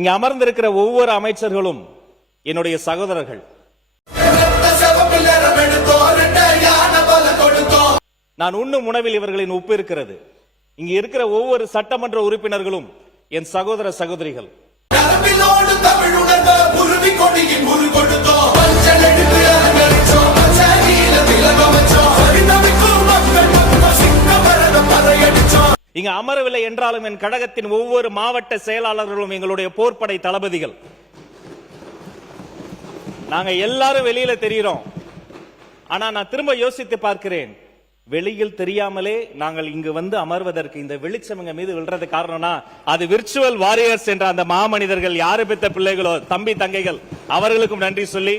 இங்க அமர்ந்திருக்கிற ஒவ்வொரு அமைச்சர்களும் என்னுடைய சகோதரர்கள். நான் உண்ணும் உணவில் இவர்களின் உப்பு இருக்கிறது. இங்க இருக்கிற ஒவ்வொரு சட்டமன்ற உறுப்பினர்களும் என் சகோதர சகோதரிகள். இங்க அமரவில்லை என்றாலும் என் கழகத்தின் ஒவ்வொரு மாவட்ட செயலாளர்களும் எங்களுடைய போர்ப்படை தளபதிகள். நாங்க எல்லாரும் வெளியில தெரிகிறோம். ஆனா நான் திரும்ப யோசித்து பார்க்கிறேன், வெளியில் தெரியாமலே நாங்கள் இங்கு வந்து அமர்வதற்கு இந்த வெளிச்சம் எங்க மீது விழுறது காரணம்னா அது விர்ச்சுவல் வாரியர்ஸ் என்ற அந்த மாமனிதர்கள், யாரு பெற்ற பிள்ளைகளோ, தம்பி தங்கைகள், அவர்களுக்கும் நன்றி சொல்லி